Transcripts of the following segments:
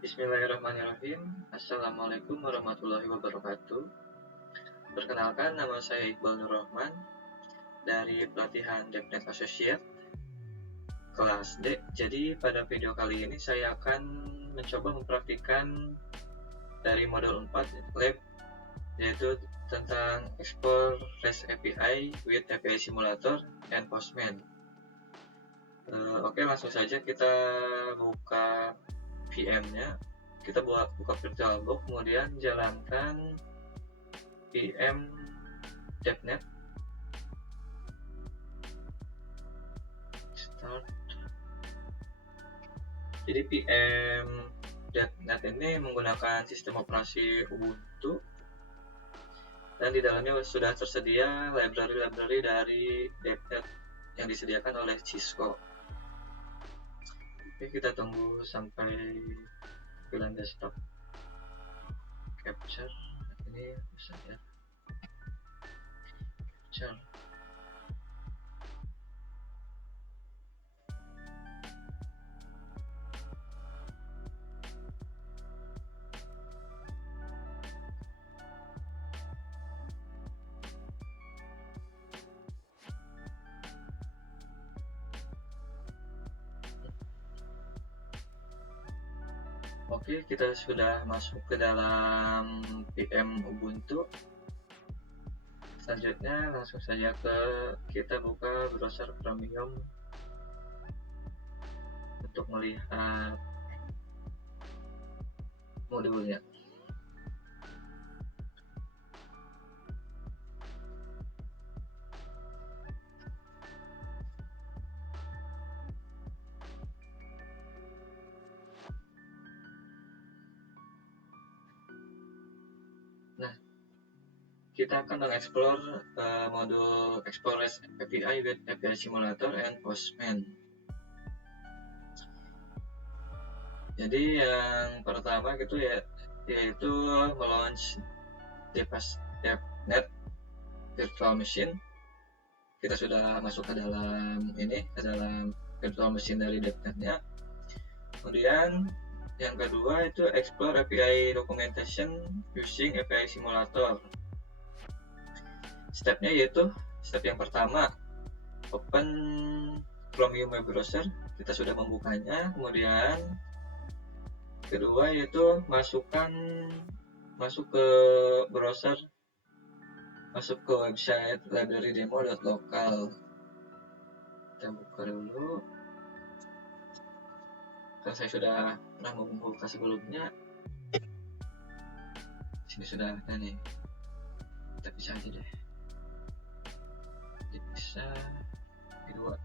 Bismillahirrahmanirrahim. Assalamualaikum warahmatullahi wabarakatuh. Perkenalkan, nama saya Iqbal Nur Rahman dari pelatihan DevNet Associate kelas D. Jadi pada video kali ini saya akan mencoba mempraktikkan dari modul 4 lab, yaitu tentang Explore REST API with API Simulator and Postman. Oke, langsung saja kita buka VM-nya. Kita buka VirtualBox, kemudian jalankan VM DevNet. Start. Jadi VM DevNet ini menggunakan sistem operasi Ubuntu, dan di dalamnya sudah tersedia library-library dari DevNet yang disediakan oleh Cisco. Oke, kita tunggu sampai tampilan desktop capture. Ini bisa ya, capture. Oke, kita sudah masuk ke dalam VM Ubuntu. Selanjutnya langsung saja kita buka browser Chromium untuk melihat modulnya. Nah, kita akan mengeksplor modul Explore REST API with API Simulator and Postman. Jadi yang pertama gitu ya, yaitu melaunch DevNet Virtual Machine. Kita sudah masuk ke dalam virtual machine dari DevNet-nya. Kemudian yang kedua itu explore API documentation using API Simulator. Stepnya yaitu step yang pertama, open Chromium web browser. Kita sudah membukanya. Kemudian kedua yaitu masuk ke browser, masuk ke website librarydemo.local. Kita buka dulu. Karena saya sudah pernah membuka sebelumnya, sini sudah ada nih. Kita bisa aja deh. Bisa kedua.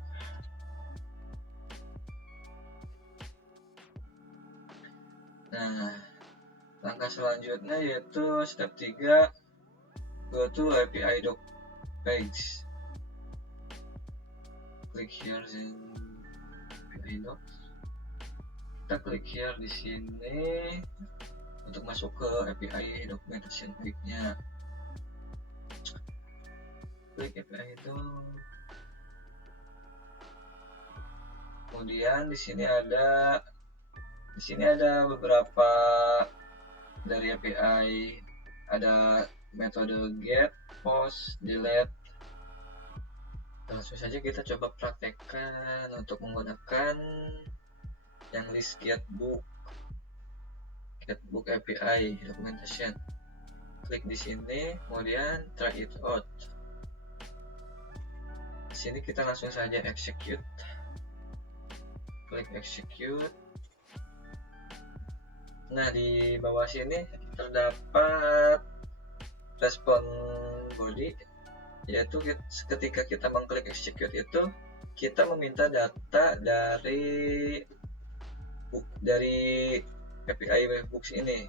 Nah, langkah selanjutnya yaitu step 3, go to API doc page. Klik here in API docs. Kita klik here di sini untuk masuk ke API documentation page-nya. Klik API itu. Kemudian di sini ada beberapa dari API, ada metode get, post, delete. Langsung saja kita coba praktekkan untuk menggunakan yang list getbook API documentation. Klik di sini, kemudian try it out. Di sini kita langsung saja execute. Klik execute. Nah, di bawah sini terdapat respon body, yaitu ketika kita mengklik execute itu kita meminta data dari API webhooks ini,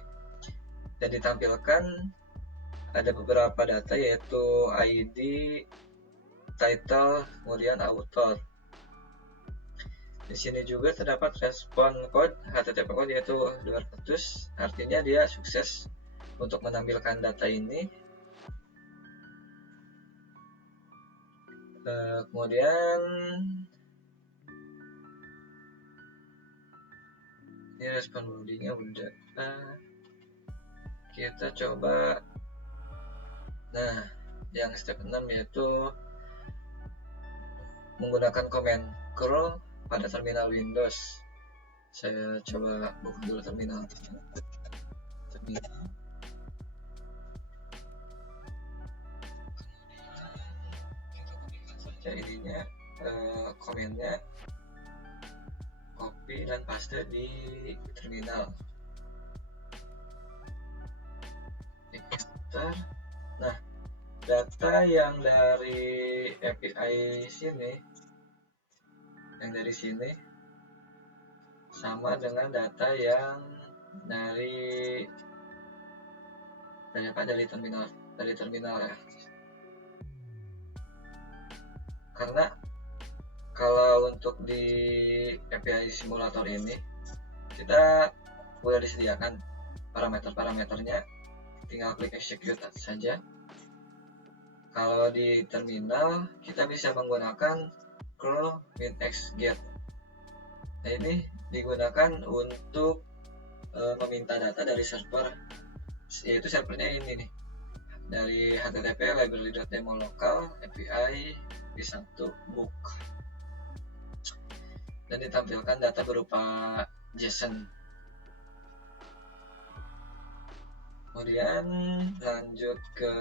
dan ditampilkan ada beberapa data yaitu ID, title, kemudian author. Di sini juga terdapat respon code HTTP code yaitu 200, artinya dia sukses untuk menampilkan data ini. Kemudian Ini respon bodinya udah. Kita coba. Nah, yang step 6 yaitu menggunakan command curl pada terminal Windows. Saya coba buka dulu terminal. Saja ininya, komennya, copy dan paste di terminal. Enter. Nah, data yang dari API sini, yang dari sini sama dengan data yang dari terminal ya. Karena kalau untuk di API simulator ini kita udah disediakan parameternya, tinggal klik execute saja. Kalau di terminal kita bisa menggunakan curl min-x get. Nah, ini digunakan untuk meminta data dari server, yaitu servernya ini nih, dari http library.demo local API v1 book, dan ditampilkan data berupa JSON. Kemudian lanjut ke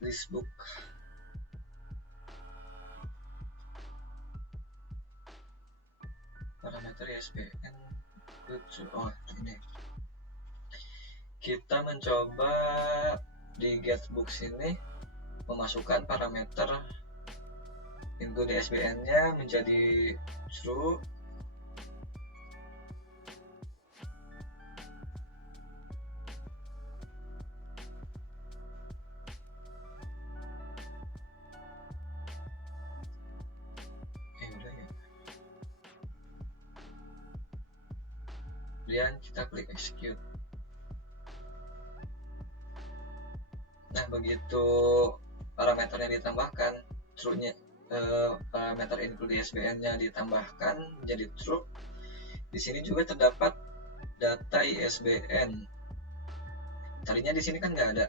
list book. Parameter ISBN. Oh, ini. Kita mencoba di getBooks ini memasukkan parameter include ISBN-nya menjadi true. Kemudian kita klik execute. Nah, begitu parameternya ditambahkan, true-nya, parameter include ISBN-nya ditambahkan menjadi true. Di sini juga terdapat data ISBN. Tadinya di sini kan nggak ada.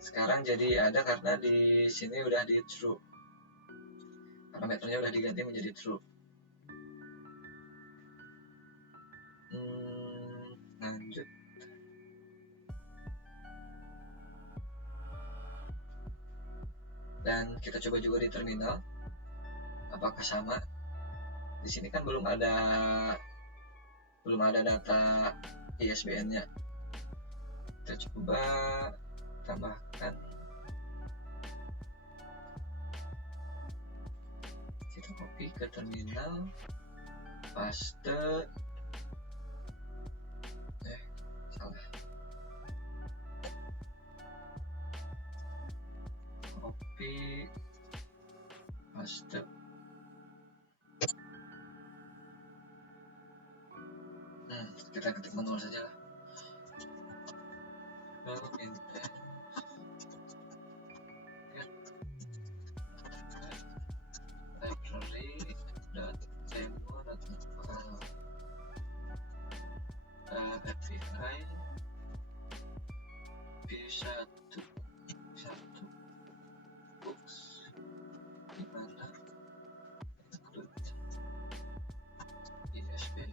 Sekarang jadi ada karena di sini udah di true. Parameternya udah diganti menjadi true. Lanjut. Dan kita coba juga di terminal. Apakah sama? Di sini kan belum ada data ISBN-nya. Kita coba tambahkan. Kita copy ke terminal, paste. Salah. Copy, paste. Kita ketik manual saja lah. API v1 books, dimana include ISBN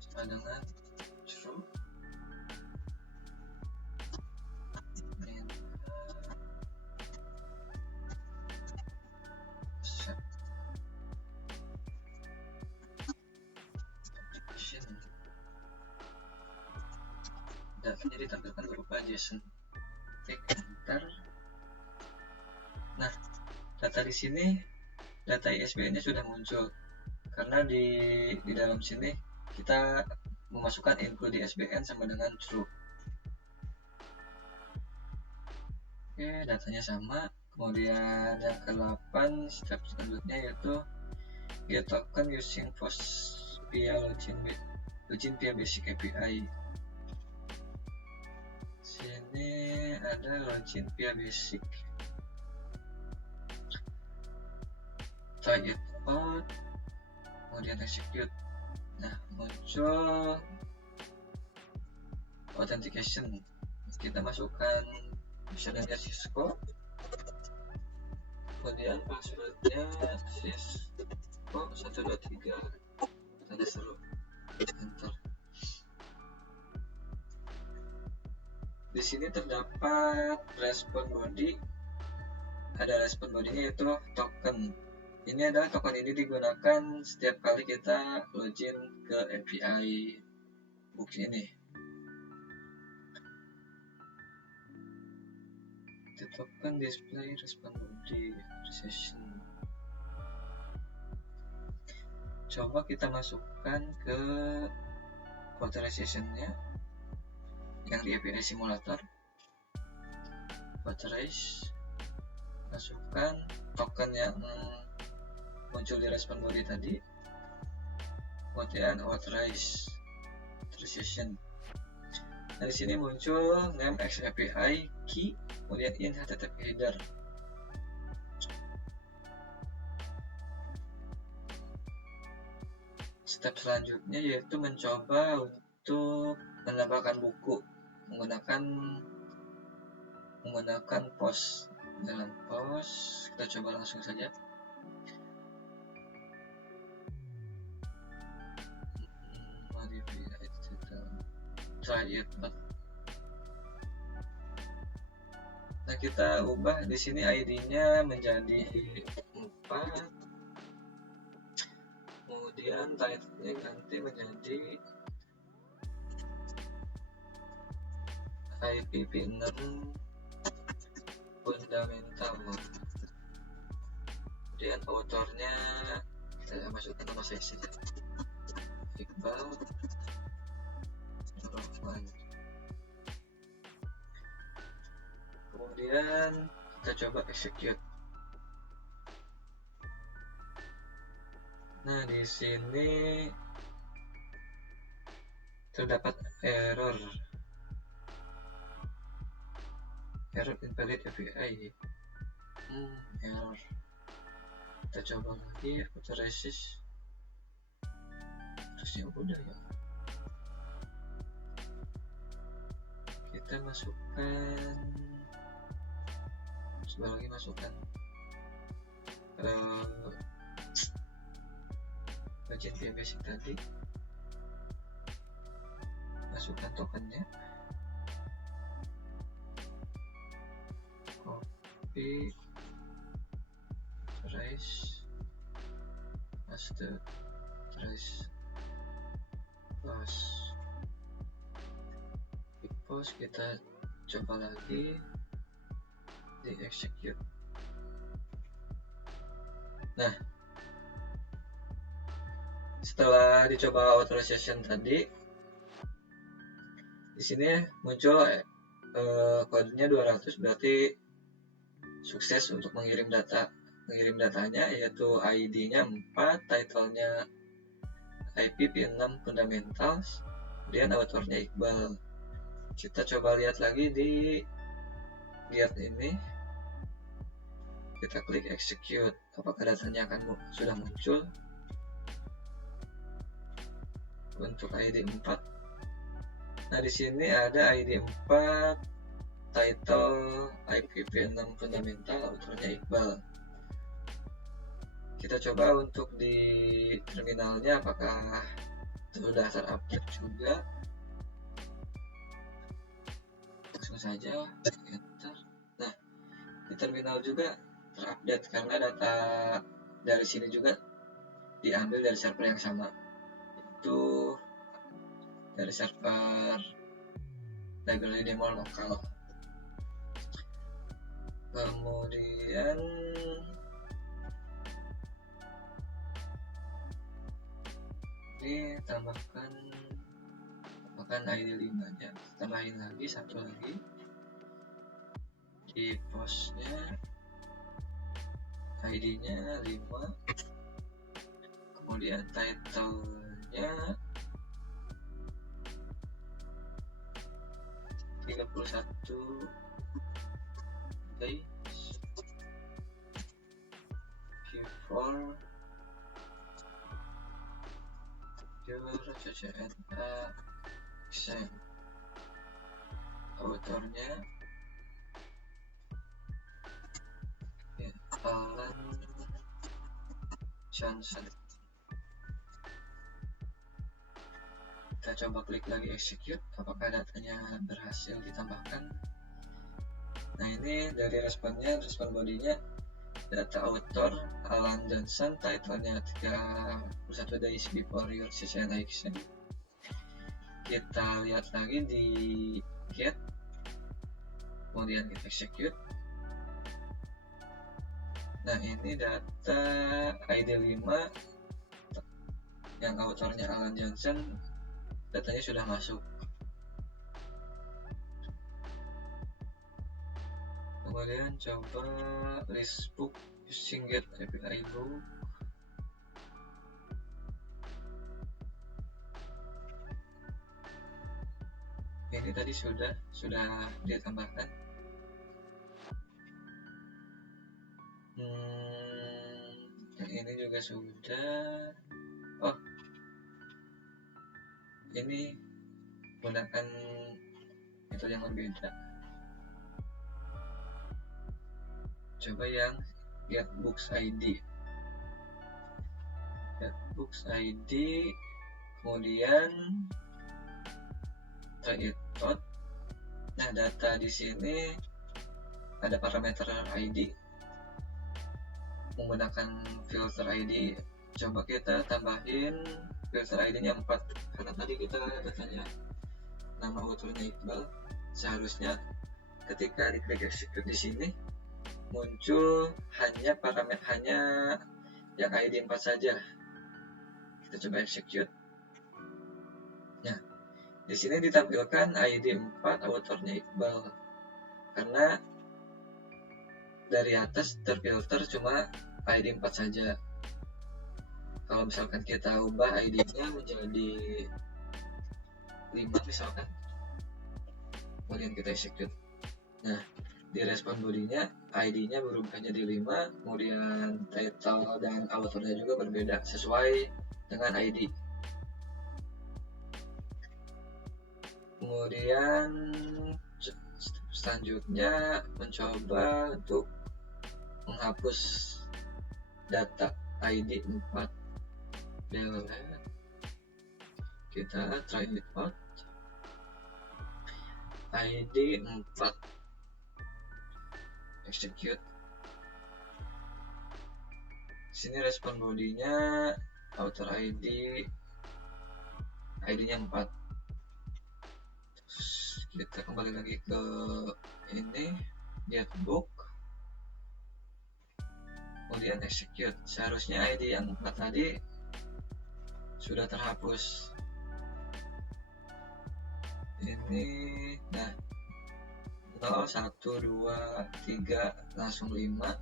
sama dengan true. Datanya ditampilkan berupa JSON. Klik enter. Nah, data di sini, data ISBN-nya sudah muncul karena di dalam sini kita memasukkan include ISBN sama dengan true. Oke, datanya sama. Kemudian yang ke-8, step selanjutnya yaitu get token using post via login via basic API. Sini ada login via basic. try it out, kemudian execute. Nah, muncul authentication. Kita masukkan username-nya Cisco, kemudian passwordnya Cisco 123, tanda seru, enter. Di sini terdapat respon body. Ada respon bodinya yaitu token. Ini adalah token ini digunakan setiap kali kita login ke API book ini. The token display respon body session. Coba kita masukkan ke authorization-nya yang di API simulator. Authorize, masukkan token yang muncul di respon body tadi, kemudian authorize authorization. Nah, di sini muncul name XAPI key, kemudian in HTTP header. Step selanjutnya yaitu mencoba untuk menambahkan buku menggunakan post. Dalam post kita coba langsung saja. Try it out. Nah, kita ubah di sini ID-nya menjadi 4, kemudian title-nya ganti menjadi IPv6 fundamental. Kemudian autornya kita masukkan nama saya saja, Iqbal Rahman. Kemudian kita coba execute. Nah, di sini terdapat error invalid API. Error. Kita coba lagi authorize. Terusnya udah ya. Kita masukkan, coba lagi masukkan budget basic tadi, masukkan tokennya, copy, trace, paste, trace, paste. Di post kita coba lagi di execute. Nah, setelah dicoba authorization tadi, di sini muncul kodenya 200, berarti sukses untuk mengirim datanya, yaitu ID-nya 4, title-nya IPv6 fundamentals, kemudian autornya Iqbal. Kita coba lihat lagi di ini, kita klik execute, apakah datanya sudah muncul untuk ID 4. Nah, di sini ada ID 4, title IPv6 fundamental, autornya Iqbal. Kita coba untuk di terminalnya apakah sudah terupdate juga. Langsung saja enter. Nah, di terminal juga terupdate karena data dari sini juga diambil dari server yang sama, itu dari server library demo lokal. Kemudian ini tambahkan ID 5-nya, tambahin lagi satu lagi di postnya, ID-nya 5, kemudian title-nya 31 days for your CCNA exam. Autornya Alan Johnson. Kita coba klik lagi execute, apakah datanya berhasil ditambahkan. Nah, ini dari respon bodinya, data author Alan Johnson, titlenya 31 days before your CCNA exam. Kita lihat lagi di get, kemudian kita execute. Nah, ini data ID 5 yang autornya Alan Johnson, datanya sudah masuk. Kemudian coba list book using get API book. Ini tadi sudah ditambahkan. Yang ini juga sudah. Oh, ini menggunakan metode yang berbeda. Coba yang get books ID. Get books ID, kemudian try it out. Nah, data di sini ada parameter ID menggunakan filter ID. Coba kita tambahin filter ID-nya 4, karena tadi kita datanya nama autornya Iqbal. Seharusnya ketika diklik execute di sini muncul hanya yang ID 4 saja. Kita coba execute. Nah, di sini ditampilkan ID 4 autornya Iqbal, karena dari atas terfilter cuma ID 4 saja. Kalau misalkan kita ubah ID-nya menjadi 5 misalkan, kemudian kita execute. Nah, di respon bodinya ID-nya berubah jadi 5, kemudian title dan authornya juga berbeda sesuai dengan ID. Kemudian selanjutnya mencoba untuk menghapus data ID 4. Delete. Kita try it out. ID 4, execute. Sini respon bodinya author ID-nya 4. Terus kita kembali lagi ke ini, get book, kemudian execute. Seharusnya ID yang 4 tadi sudah terhapus. Ini, nah, 0, 1, 2, 3 langsung 5,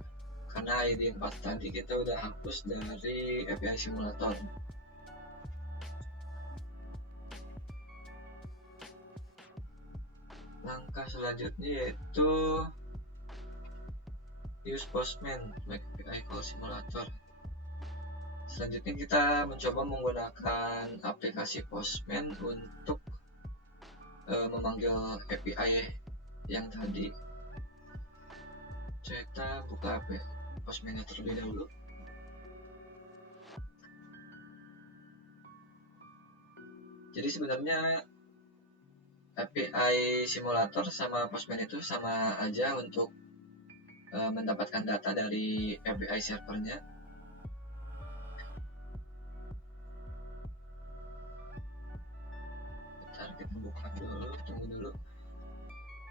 karena ID 4 tadi kita udah hapus dari API simulator. Langkah selanjutnya yaitu use Postman make API call simulator. Selanjutnya kita mencoba menggunakan aplikasi Postman untuk memanggil API yang tadi. Kita buka Postman terlebih dahulu. Jadi sebenarnya API simulator sama Postman itu sama aja untuk mendapatkan data dari API servernya. Bentar, kita buka dulu, tunggu dulu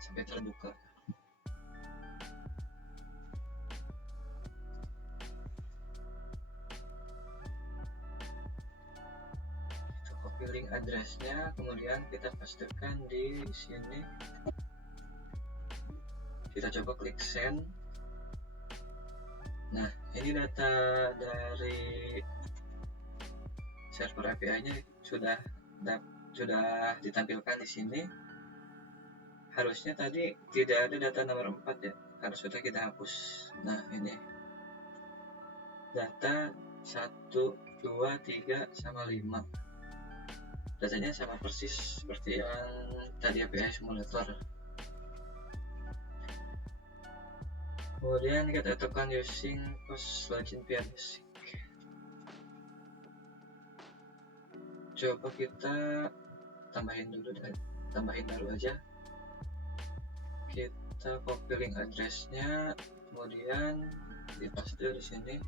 sampai terbuka. Kita copy link addressnya, kemudian kita pastekan di sini. Kita coba klik send. Nah, ini data dari server API-nya sudah ditampilkan di sini. Harusnya tadi tidak ada data nomor 4 ya, karena sudah kita hapus. Nah, ini data 1, 2, 3, sama 5. Datanya sama persis seperti yang tadi API simulator. Kemudian kita tekan using post login via basic. Coba kita tambahin baru aja. Kita copy link address-nya, kemudian dipaste di sini.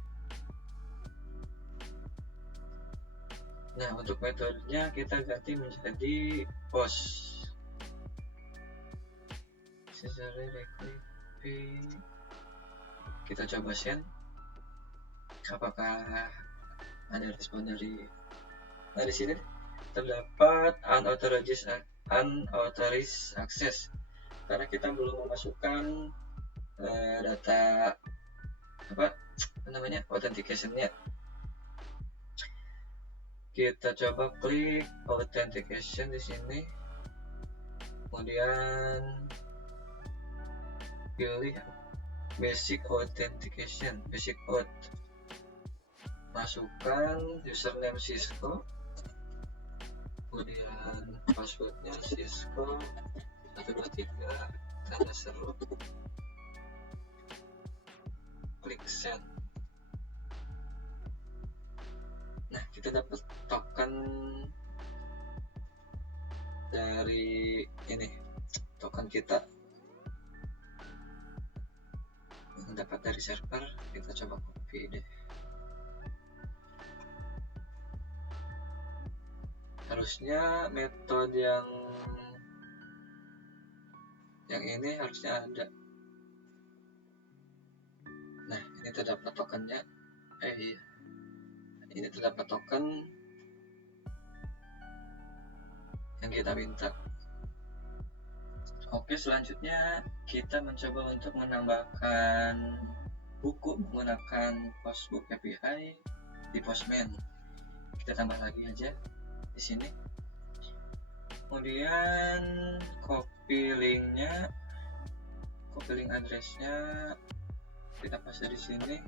Nah, untuk metodenya kita ganti menjadi post. Kita coba send. Apakah ada respon dari sini terdapat unauthorized access karena kita belum memasukkan data authentication-nya. Kita coba klik authentication di sini, kemudian pilih basic authentication, basic auth. Masukkan username Cisco, kemudian passwordnya Cisco 123 tanda seru, klik send. Nah, kita dapat token dari ini, token kita yang dapat dari server. Kita coba copy deh. Harusnya metode yang ini harusnya ada. Nah, ini terdapat tokennya. Ini terdapat token yang kita minta. Oke, selanjutnya kita mencoba untuk menambahkan buku menggunakan Postbook API di Postman. Kita tambah lagi aja di sini. Kemudian copy link address-nya kita paste di sini.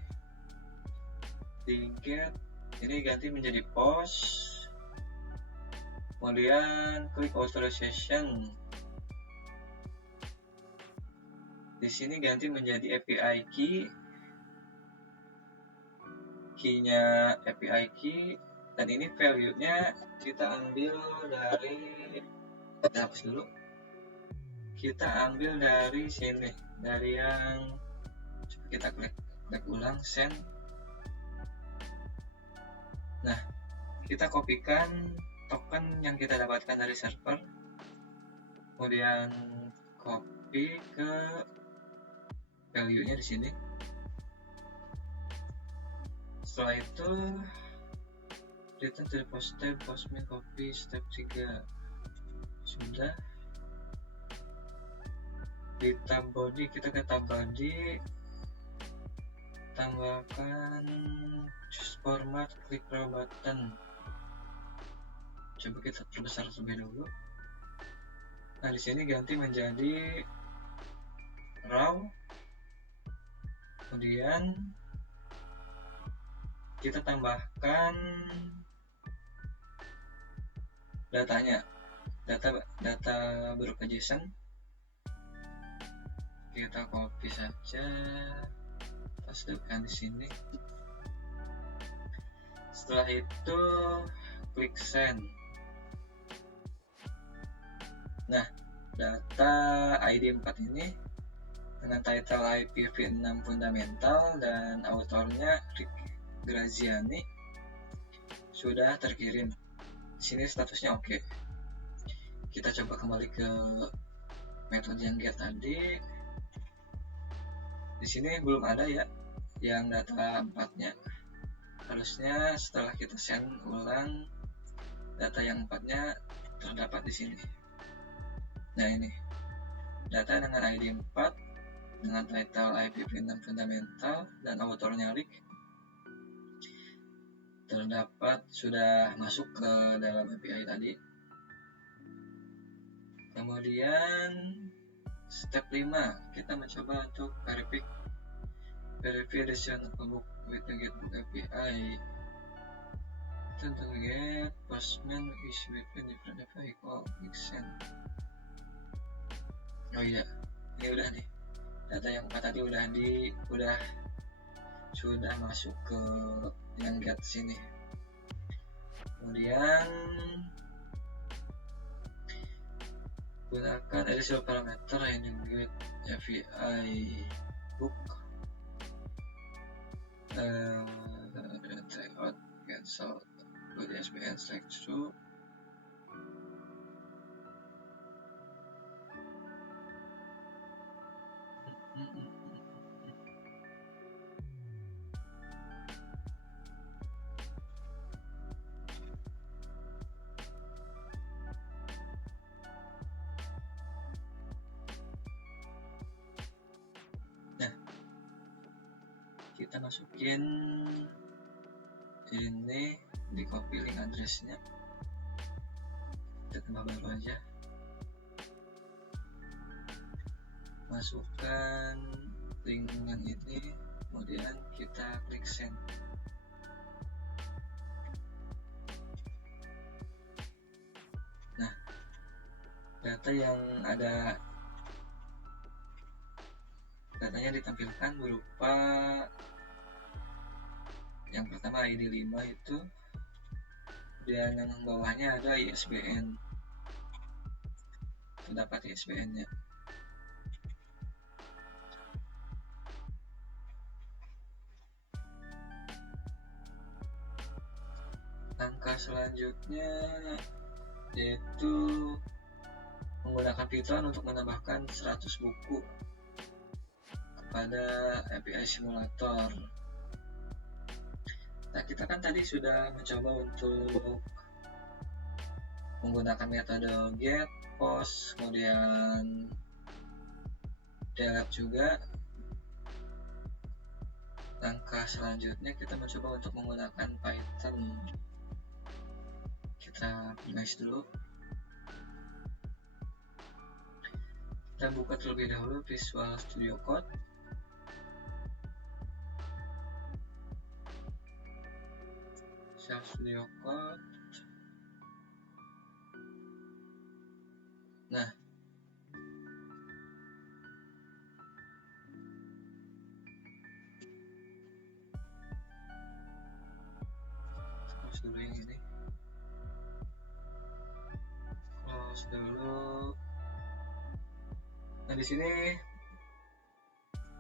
Di get ini ganti menjadi post. Kemudian klik authorization. Di sini ganti menjadi API key-nya API key, dan ini value-nya kita ambil dari, kita hapus dulu. Kita ambil dari sini, dari yang coba kita klik ulang send. Nah, kita kopikan token yang kita dapatkan dari server, kemudian copy ke value-nya di sini. Setelah itu return to the post tab, postman copy step 3. Sudah. Di tab body, kita ke tab body, tambahkan choose format, klik raw button. Coba kita perbesar terlebih dahulu. Nah, di sini ganti menjadi raw. Kemudian kita tambahkan datanya, data berupa JSON. Kita copy saja, pastekan di sini. Setelah itu klik send. Nah, data ID 4 ini dengan title IPv6 fundamental dan autornya Rick Graziani sudah terkirim. Di sini statusnya oke. Kita coba kembali ke metode yang get tadi. Di sini belum ada ya yang data 4-nya. Harusnya setelah kita send ulang, data yang 4-nya terdapat di sini. Nah, ini data dengan ID 4 dengan title IPv6 fundamental dan autornya Rick terdapat, sudah masuk ke dalam API tadi. Kemudian step 5, kita mencoba untuk verify additional book with the Getbook API. Tentang get postman is between different vehicle mixen. Oh iya, ini udah nih. Data yang 4 tadi sudah masuk ke yang get sini. Kemudian gunakan additional parameter yang get API book try out cancel with SBN select to kita masukin ini, di copy link addressnya, kita tambah baru aja, masukkan link yang ini, kemudian kita klik send. Nah, data yang ada, datanya ditampilkan berupa yang pertama ID 5 itu, dan yang bawahnya ada ISBN, terdapat ISBN-nya. Langkah selanjutnya yaitu menggunakan Python untuk menambahkan 100 buku kepada API simulator. Nah, kita kan tadi sudah mencoba untuk menggunakan metode get, post, kemudian delete juga. Langkah selanjutnya kita mencoba untuk menggunakan Python. Kita minimize dulu. Kita buka terlebih dahulu Visual Studio Code. Visual Studio Code. Nah, close dulu yang ini. Close dulu. Nah, di sini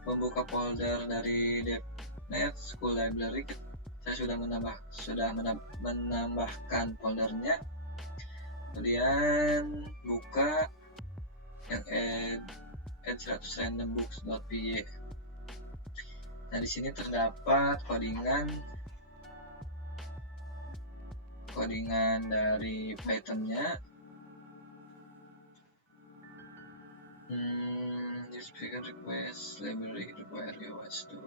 membuka folder dari DevNet School Library. Saya sudah menambahkan foldernya. Kemudian buka yang add 100 randombooks.py. Nah, di sini terdapat codingan dari Python-nya. This speaker request library require was to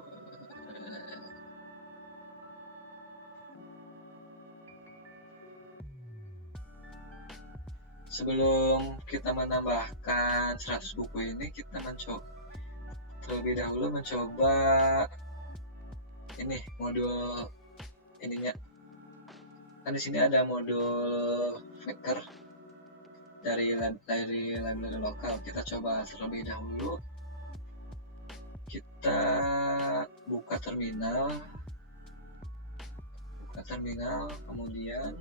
sebelum kita menambahkan 100 buku ini, kita terlebih dahulu mencoba ini modul ininya. Kan di sini ada modul Faker dari library lokal. Kita coba terlebih dahulu. Kita buka terminal, kemudian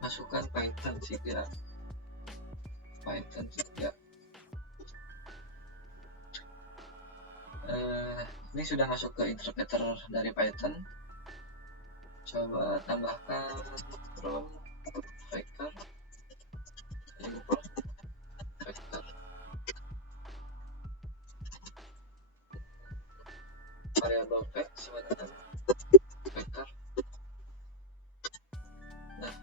masukkan Python 3. Ini sudah masuk ke interpreter dari Python. Coba tambahkan from Faker import Faker variable pack sama dengan Faker. Nah,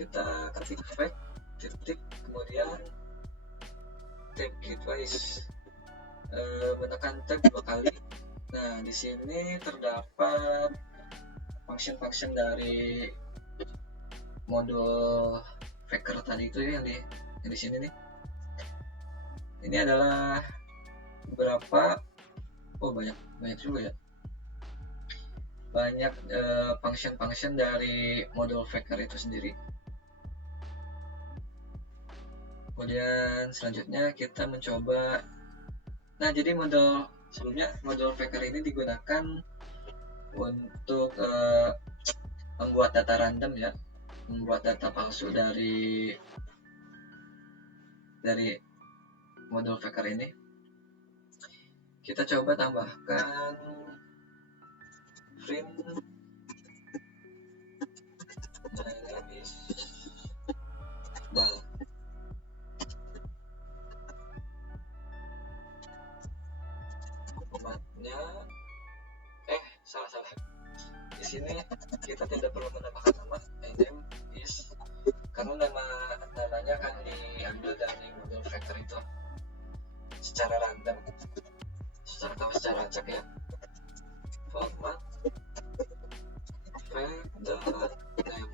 kita ketik fact titik kemudian tab gateway, menekan tab 2 kali. Nah, di sini terdapat function dari modul Faker tadi itu ya, yang di sini nih. Ini adalah beberapa banyak juga ya, banyak function dari model Faker itu sendiri. Kemudian selanjutnya kita mencoba, nah jadi sebelumnya model Faker ini digunakan untuk membuat data random ya, membuat data palsu dari model Faker ini. Kita coba tambahkan print my name is Bal. Formatnya salah. Di sini kita tidak perlu menambahkan nama, my name is, karena namanya akan diambil dari model Faker itu secara random, secara acak ya. Format fact.name,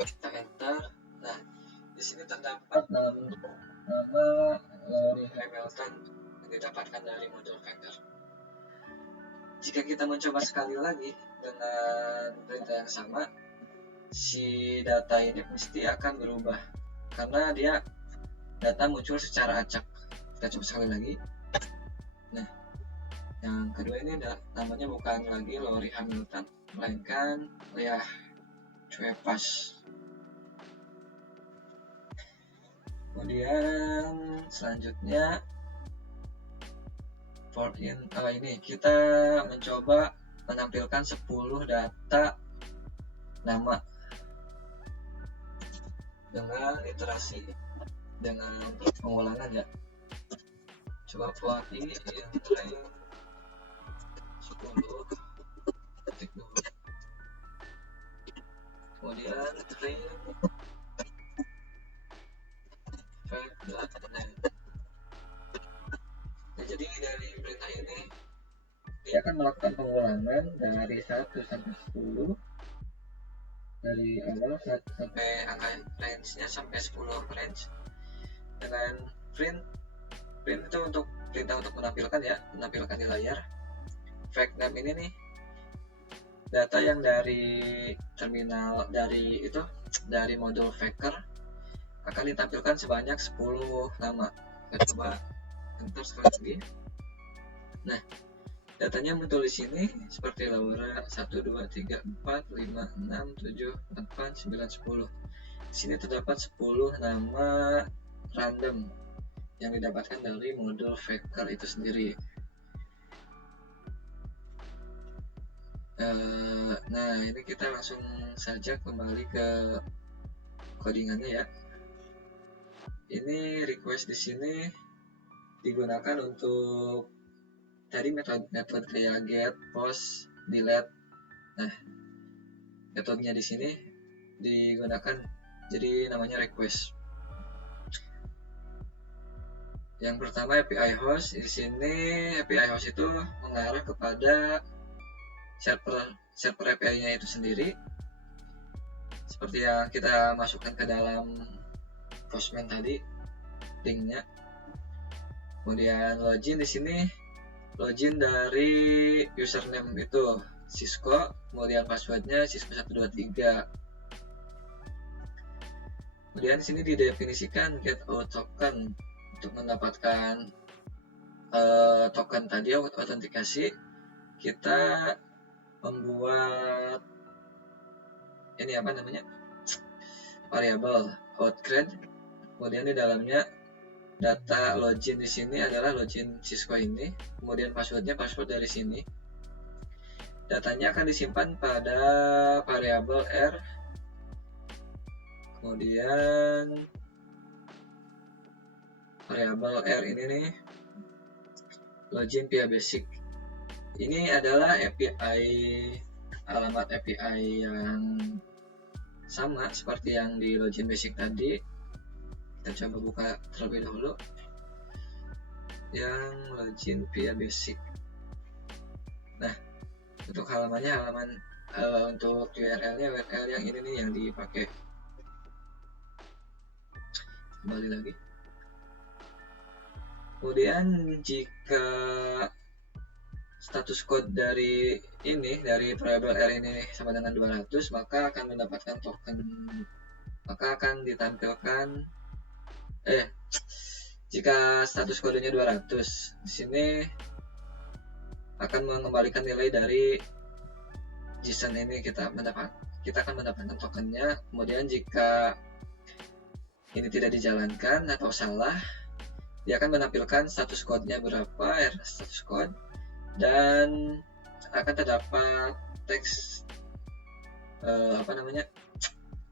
kita enter. Nah, di sini terdapat nama Lori Hamilton yang didapatkan dari model Faker. Jika kita mencoba sekali lagi dengan perintah yang sama, si data ini pasti akan berubah karena dia data muncul secara acak. Kita coba sekali lagi. Nah, yang kedua ini namanya bukan lagi Lori Hamilton, melainkan Leah Cuepas. Kemudian selanjutnya ini kita mencoba menampilkan 10 data nama dengan iterasi, dengan pengulangan ya. Coba buat ini yang terakhir 10 ketik dulu, kemudian print fact.name. Nah, jadi dari perintah ini dia akan melakukan pengulangan dari 1 sampai 10, dari awal 1 sampai angka range-nya sampai 10 range, dengan print itu untuk perintah untuk menampilkan di layar. Fact name ini nih data yang dari terminal dari modul Faker akan ditampilkan sebanyak 10 nama. Kita coba enter sekali lagi. Nah, datanya muncul di sini seperti Laura 1, 2, 3, 4, 5, 6, 7, 8, 9, 10. Di sini terdapat 10 nama random yang didapatkan dari modul Faker itu sendiri. Nah, ini kita langsung saja kembali ke codingannya ya. Ini request di sini digunakan untuk tadi metode kayak get, post, delete. Nah, metodenya di sini digunakan jadi namanya request. Yang pertama API host. Di sini API host itu mengarah kepada server API-nya itu sendiri, seperti yang kita masukkan ke dalam Postman tadi linknya. Kemudian login di sini login dari username itu Cisco, kemudian passwordnya Cisco 123. Kemudian di sini didefinisikan get out token untuk mendapatkan token tadi autentikasi. Kita membuat ini variabel outcred, kemudian di dalamnya data login di sini adalah login Cisco ini, kemudian passwordnya password dari sini. Datanya akan disimpan pada variabel R, kemudian variabel R ini nih login via basic. Ini adalah alamat API yang sama seperti yang di login basic tadi. Kita coba buka terlebih dahulu yang login via basic. Nah, untuk halaman untuk URL-nya URL yang ini nih yang dipakai. Kembali lagi. Kemudian jika status code dari variabel R ini sama dengan 200, maka akan mendapatkan token, maka akan ditampilkan jika status kodenya 200, di sini akan mengembalikan nilai dari JSON ini, kita akan mendapatkan tokennya. Kemudian jika ini tidak dijalankan atau salah, dia akan menampilkan status code-nya berapa, status code, dan akan terdapat teks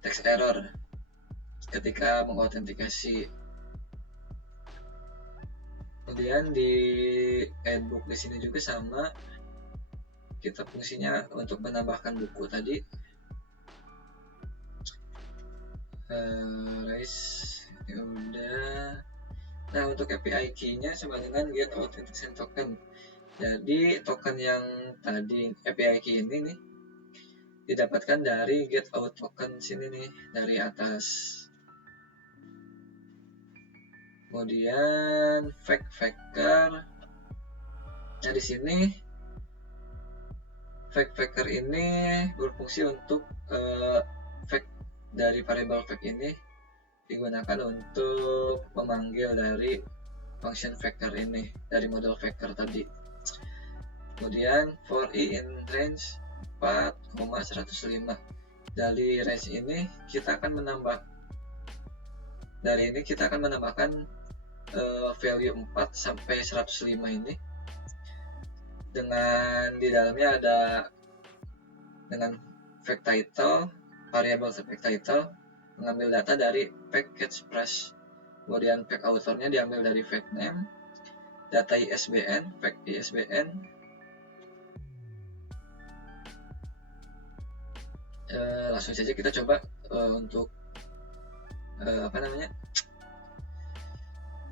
teks error ketika mengautentikasi. Kemudian di endbook di sini juga sama, kita fungsinya untuk menambahkan buku tadi. Ya udah. Nah, untuk API key-nya sama dengan get authentication token. Jadi token yang tadi API key ini nih didapatkan dari get out token sini nih, dari atas. Kemudian fact-facker. Nah, di sini fact-facker ini berfungsi untuk fact dari variabel fact ini digunakan untuk memanggil dari function factor ini dari model factor tadi. Kemudian for i in range 4,105. Dari range ini kita akan menambahkan value 4 sampai 105 ini, dengan di dalamnya ada dengan fact title, variable fact title, mengambil data dari package brush. Kemudian fact authornya diambil dari fact name, data ISBN, fact ISBN, langsung saja kita coba untuk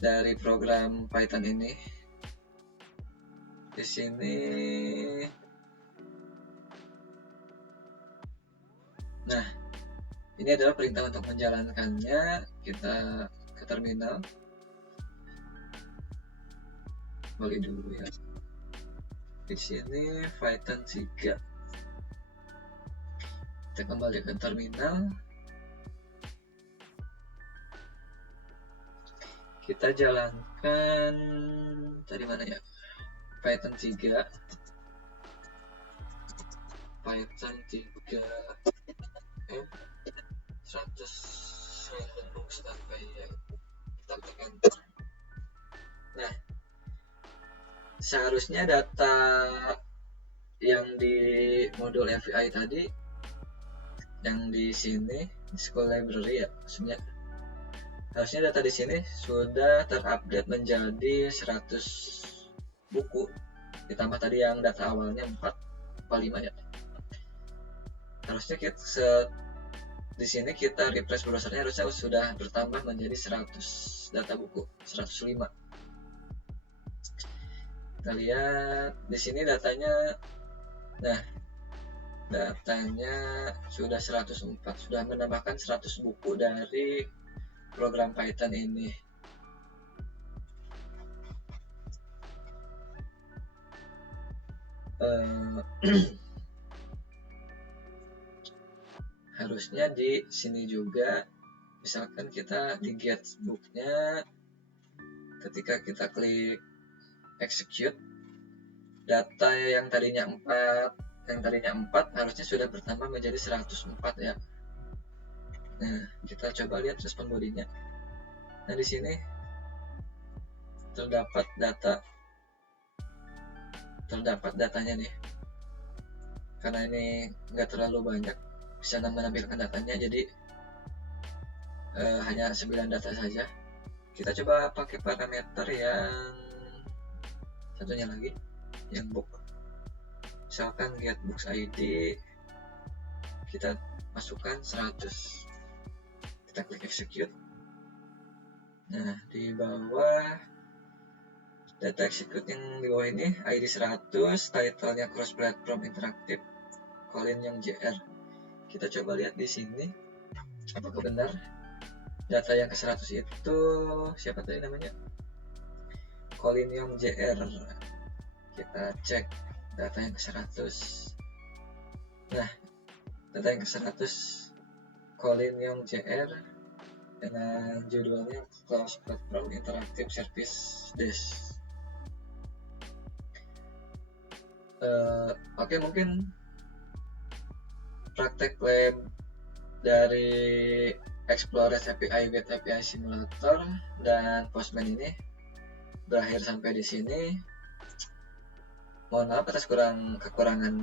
dari program Python ini. Di sini, nah ini adalah perintah untuk menjalankannya. Kita ke terminal, balik dulu ya. Di sini Python 3. Kita kembali ke terminal. Kita jalankan tadi mana ya? Python 3. Python 3 100 books sampai ya. Kita klik enter. Nah, seharusnya data yang di modul API tadi, yang di sini school library ya, maksudnya harusnya data di sini sudah terupdate menjadi 100 buku, ditambah tadi yang data awalnya 4,5 ya. Harusnya di sini kita refresh browsernya, harusnya sudah bertambah menjadi 100 data buku, 105. Kita lihat di sini datanya. Nah, datanya sudah 104, sudah menambahkan 100 buku dari program Python ini. Harusnya di sini juga, misalkan kita di get booknya, ketika kita klik execute, data yang tadinya 4 harusnya sudah bertambah menjadi 104 ya. Nah, kita coba lihat respon bodinya. Nah, di sini terdapat datanya nih. Karena ini nggak terlalu banyak bisa menampilkan datanya, jadi hanya 9 data saja. Kita coba pakai parameter yang satunya lagi, yang book. Misalkan get books ID, kita masukkan 100. Kita klik execute. Nah, di bawah data execute yang di bawah ini ID 100, title-nya cross platform interaktif, Colin yang JR. Kita coba lihat di sini apakah benar data yang ke 100 itu siapa tadi namanya? Collinium JR. Kita cek data yang ke-100. Nah, data yang ke-100 Collinium JR dengan judulnya Cloud Platform Interactive Service Desk. Oke, mungkin praktek lab dari Explorers API with API Simulator dan Postman ini berakhir sampai di sini. Mohon maaf atas kekurangan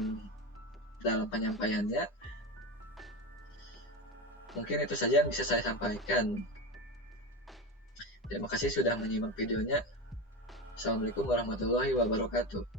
dalam penyampaiannya. Mungkin itu saja yang bisa saya sampaikan. Terima kasih sudah menyimak videonya. Assalamualaikum warahmatullahi wabarakatuh.